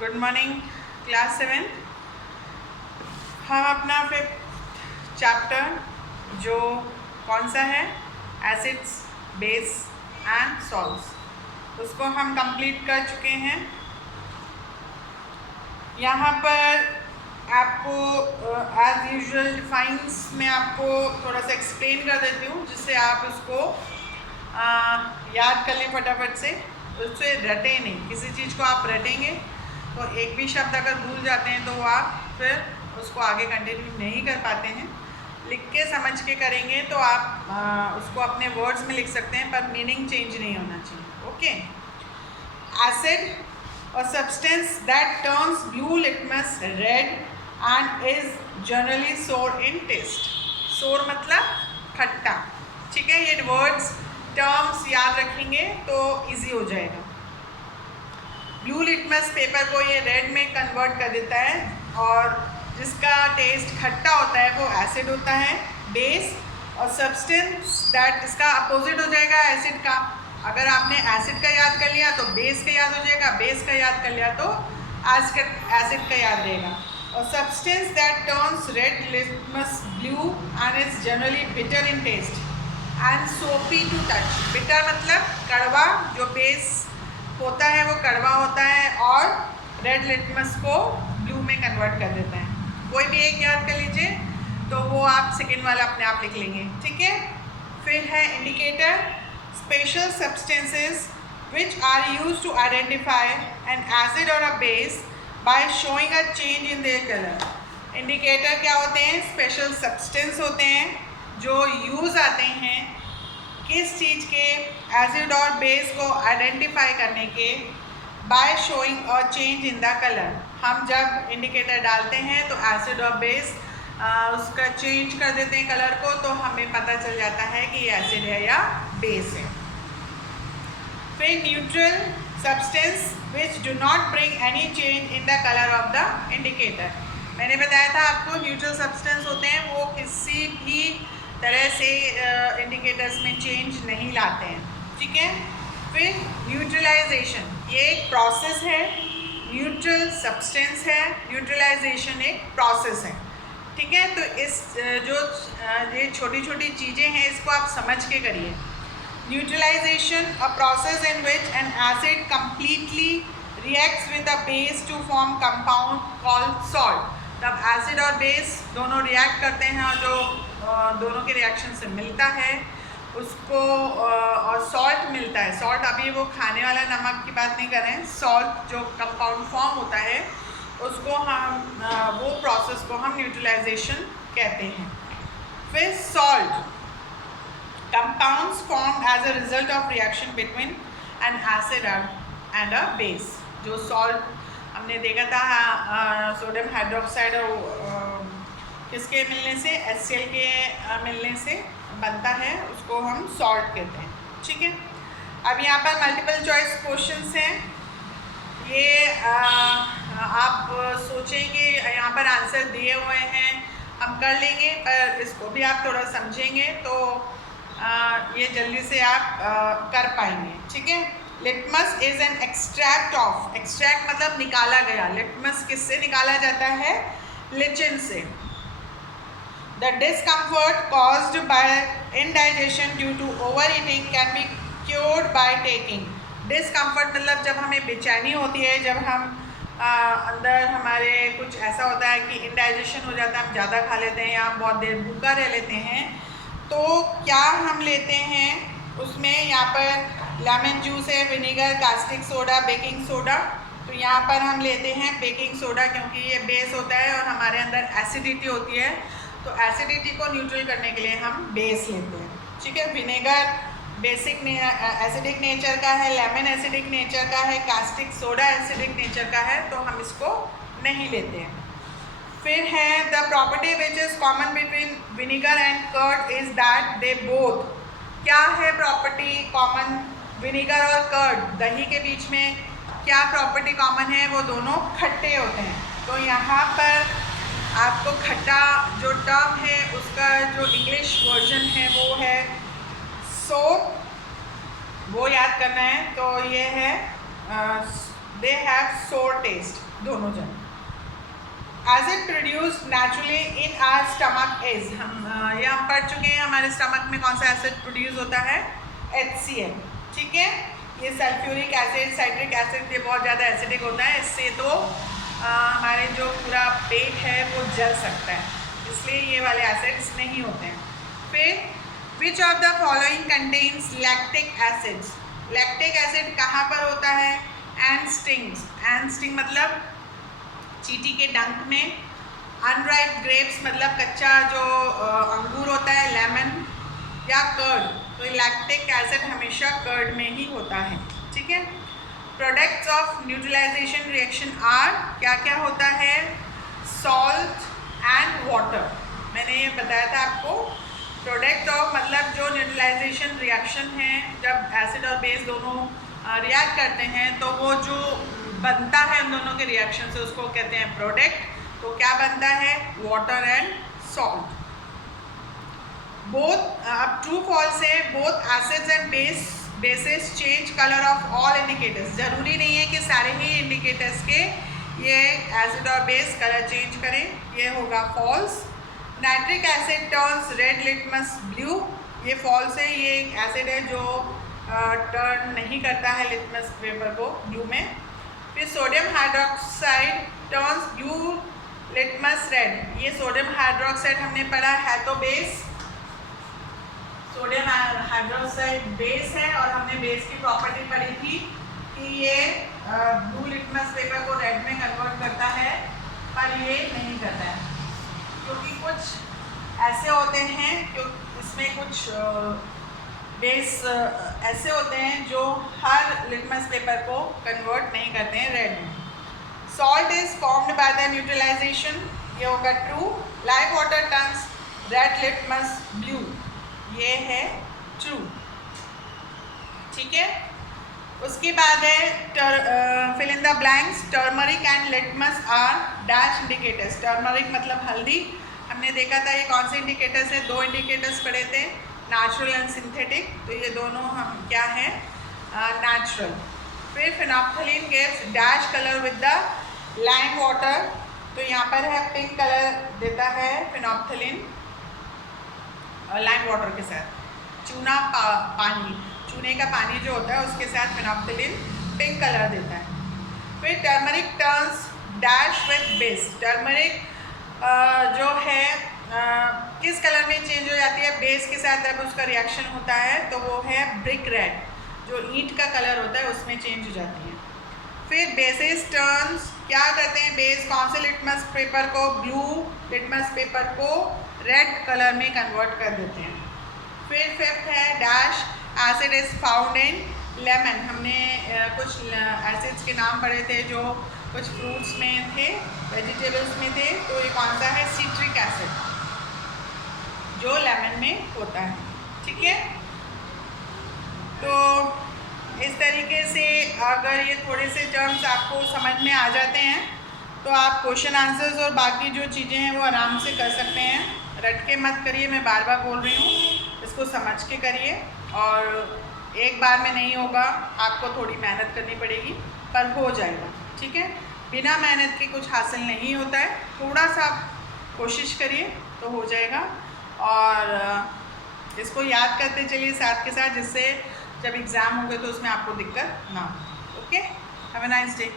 Good morning class 7। हम अपना fifth chapter जो कौन सा है एसिड्स बेस एंड सॉल्ट्स, उसको हम कंप्लीट कर चुके हैं। यहाँ पर आपको एज यूजुअल डिफाइंस में आपको थोड़ा सा एक्सप्लेन कर देती हूँ जिससे आप उसको याद कर लें फटाफट से, उससे रटें नहीं। किसी चीज़ को आप रटेंगे तो एक भी शब्द अगर भूल जाते हैं तो आप फिर उसको आगे कंटिन्यू नहीं कर पाते हैं। लिख के समझ के करेंगे तो आप उसको अपने वर्ड्स में लिख सकते हैं, पर मीनिंग चेंज नहीं होना चाहिए। ओके। एसिड और substance that turns blue litmus red and is generally सोर इन टेस्ट। सोर मतलब खट्टा, ठीक है। ये वर्ड्स टर्म्स याद रखेंगे तो इजी हो जाएगा। ब्लू लिटमस पेपर को ये रेड में कन्वर्ट कर देता है और जिसका टेस्ट खट्टा होता है वो एसिड होता है, बेस। और सब्सटेंस दैट इसका अपोजिट हो जाएगा एसिड का। अगर आपने एसिड का याद कर लिया तो बेस का याद हो जाएगा, बेस का याद कर लिया तो एसिड का याद रहेगा। और substance that turns red litmus blue and is generally bitter in taste and soapy to touch. Bitter मतलब कड़वा, जो बेस होता है वो कड़वा होता है और रेड लिटमस को ब्लू में कन्वर्ट कर देता है। कोई भी एक याद कर लीजिए तो वो आप सेकेंड वाला अपने आप लिख लेंगे, ठीक है। फिर है indicator, special substances which are use to identify an acid और a base by showing a change in their colour. Indicator क्या होते हैं? स्पेशल सब्सटेंस होते हैं जो यूज़ आते हैं किस चीज़ के, एसिड और बेस को आइडेंटिफाई करने के, bye showing a change in the colour. हम जब इंडिकेटर डालते हैं तो एसिड और बेस उसका चेंज कर देते हैं कलर को, तो हमें पता चल जाता है कि ये एसिड है या बेस है। फिर neutral substance which do not bring any change in the colour of the indicator. मैंने बताया था आपको न्यूट्रल सब्सटेंस होते हैं वो किसी भी तरह से इंडिकेटर्स में चेंज नहीं लाते हैं, ठीक है। फिर न्यूट्रलाइजेशन, ये एक प्रोसेस है। न्यूट्रल सब्सटेंस है, न्यूट्रलाइजेशन एक प्रोसेस है, ठीक है। तो इस जो ये छोटी छोटी चीज़ें हैं इसको आप समझ के करिए। Neutralization a process in which an acid completely reacts with a base to form compound called salt. तब एसिड और बेस दोनों रिएक्ट करते हैं और जो दोनों के रिएक्शन से मिलता है उसको और सॉल्ट मिलता है। सॉल्ट, अभी वो खाने वाला नमक की बात नहीं कर रहे हैं, सॉल्ट जो कंपाउंड फॉर्म होता है उसको हम वो प्रोसेस को हम न्यूट्रलाइजेशन कहते हैं। फिर salt, compounds form as a result of reaction between an acid and a base. जो सॉल्ट हमने देखा था सोडियम हाइड्रोक्साइड और किसके मिलने से, HCl के मिलने से बनता है, उसको हम सॉल्ट कहते हैं, ठीक है। अब यहाँ पर मल्टीपल चॉइस क्वेश्चंस हैं। ये आप सोचेंगे यहाँ पर आंसर दिए हुए हैं, हम कर लेंगे, पर इसको भी आप थोड़ा समझेंगे तो ये जल्दी से आप कर पाएंगे, ठीक है। Litmus is an extract of, extract मतलब निकाला गया। लिटमस किससे निकाला जाता है? लिचिन से। The discomfort caused by indigestion due to overeating can be cured by taking. Discomfort मतलब जब हमें बेचैनी होती है, जब हम अंदर हमारे कुछ ऐसा होता है कि इंडाइजेशन हो जाता है, हम ज़्यादा खा लेते हैं या हम बहुत देर भूखा रह लेते हैं, तो क्या हम लेते हैं उसमें? यहाँ पर लेमन जूस है, vinegar, caustic soda, baking soda. तो यहाँ पर हम लेते हैं बेकिंग सोडा क्योंकि ये बेस होता है और हमारे अंदर एसिडिटी होती है, तो एसिडिटी को न्यूट्रल करने के लिए हम बेस लेते हैं, ठीक है। विनेगर बेसिक एसिडिक नेचर का है, लेमन एसिडिक नेचर का है, कास्टिक सोडा एसिडिक नेचर का है, तो हम इसको नहीं लेते हैं। फिर है the property which is common between vinegar and curd is that they both. क्या है प्रॉपर्टी कॉमन विनेगर और कर्ड? दही के बीच में क्या प्रॉपर्टी कॉमन है? वो दोनों खट्टे होते हैं। तो यहाँ पर आपको खट्टा जो टर्म है उसका जो इंग्लिश वर्जन है वो है सोप, वो याद करना है। तो ये है दे हैव सोर टेस्ट, दोनों जन। Acid produce naturally in our stomach is, हम ये हम पढ़ चुके हैं, हमारे स्टमक में कौन सा एसिड प्रोड्यूस होता है, HCl, ठीक है। ये सल्फ्यूरिक एसिड, साइट्रिक एसिड, ये बहुत ज़्यादा एसिडिक होता है, इससे तो हमारे जो पूरा पेट है वो जल सकता है, इसलिए ये वाले एसिड्स नहीं होते हैं। फिर which of the following contains lactic acids, lactic acid कहाँ पर होता है, एंड स्टिंग्स, एंड स्टिंग मतलब चींटी के डंक में, अनराइप ग्रेप्स मतलब कच्चा जो अंगूर होता है, लेमन, या कर्ड, तो लैक्टिक एसिड हमेशा कर्ड में ही होता है, ठीक है। Products of neutralization reaction are, क्या क्या होता है, सॉल्ट एंड वाटर, मैंने ये बताया था आपको। प्रोडक्ट ऑफ मतलब जो न्यूट्रलाइजेशन रिएक्शन है, जब एसिड और बेस दोनों रिएक्ट करते हैं तो वो जो बनता है उन दोनों के रिएक्शन से उसको कहते हैं प्रोडक्ट। तो क्या बनता है, वाटर एंड सॉल्ट। बोथ, अब ट्रू फॉल्स है, both acids and bases change colour of all indicators, ज़रूरी नहीं है कि सारे ही इंडिकेटर्स के ये एसिड और बेस कलर चेंज करें, ये होगा false. Nitric acid turns red litmus blue, ये फॉल्स है, ये एक एसिड है जो टर्न नहीं करता है लिटमस पेपर को ब्लू में। फिर sodium hydroxide turns blue litmus red, ये सोडियम हाइड्रोक्साइड हमने पढ़ा है तो बेस, सोडियम हाइड्रोक्साइड बेस है और हमने बेस की प्रॉपर्टी पढ़ी थी कि ये ब्लू लिटमस पेपर को रेड में कन्वर्ट करता है, पर ये नहीं करता है क्योंकि कुछ ऐसे होते हैं, क्योंकि इसमें कुछ बेस ऐसे होते हैं जो हर लिटमस पेपर को कन्वर्ट नहीं करते हैं रेड में। Salt is formed by the neutralization, ये होगा true. Lime water turns red litmus blue, ये है ट्रू, ठीक है। उसके बाद है fill in the blanks, turmeric and litmus are dash indicators. Turmeric मतलब हल्दी, हमने देखा था ये कौन से इंडिकेटर्स है, दो इंडिकेटर्स पढ़े थे, नेचुरल एंड सिंथेटिक, तो ये दोनों हम क्या है, नेचुरल। फिर phenolphthalein gives dash colour with the lime water, तो यहाँ पर है पिंक कलर देता है फिनोप्थलीन लाइम वाटर के साथ, चूना पानी, चूने का पानी जो होता है उसके साथ फिनोप्थलीन पिंक कलर देता है। फिर turmeric turns dash with base, turmeric जो है किस कलर में चेंज हो जाती है, बेस के साथ जब उसका रिएक्शन होता है तो वो है ब्रिक रेड, जो ईंट का कलर होता है उसमें चेंज हो जाती है। फिर बेसिस टर्न्स क्या करते हैं, बेस कौन से लिटमस पेपर को, ब्लू लिटमस पेपर को रेड कलर में कन्वर्ट कर देते हैं। फिर फिफ्थ है dash acid is found in lemon, हमने कुछ एसिड्स के नाम पढ़े थे जो कुछ फ्रूट्स में थे, वेजिटेबल्स में थे, तो ये कौन सा है, सिट्रिक एसिड जो लेमन में होता है, ठीक है। तो इस तरीके से अगर ये थोड़े से टर्म्स आपको समझ में आ जाते हैं तो आप क्वेश्चन आंसर्स और बाकी जो चीज़ें हैं वो आराम से कर सकते हैं। रट के मत करिए, मैं बार बार बोल रही हूँ, इसको समझ के करिए, और एक बार में नहीं होगा, आपको थोड़ी मेहनत करनी पड़ेगी, पर हो जाएगा, ठीक है। बिना मेहनत के कुछ हासिल नहीं होता है, थोड़ा सा कोशिश करिए तो हो जाएगा, और इसको याद करते चलिए साथ के साथ, जिससे जब एग्ज़ाम होंगे तो उसमें आपको दिक्कत ना हो। Okay, have a nice day.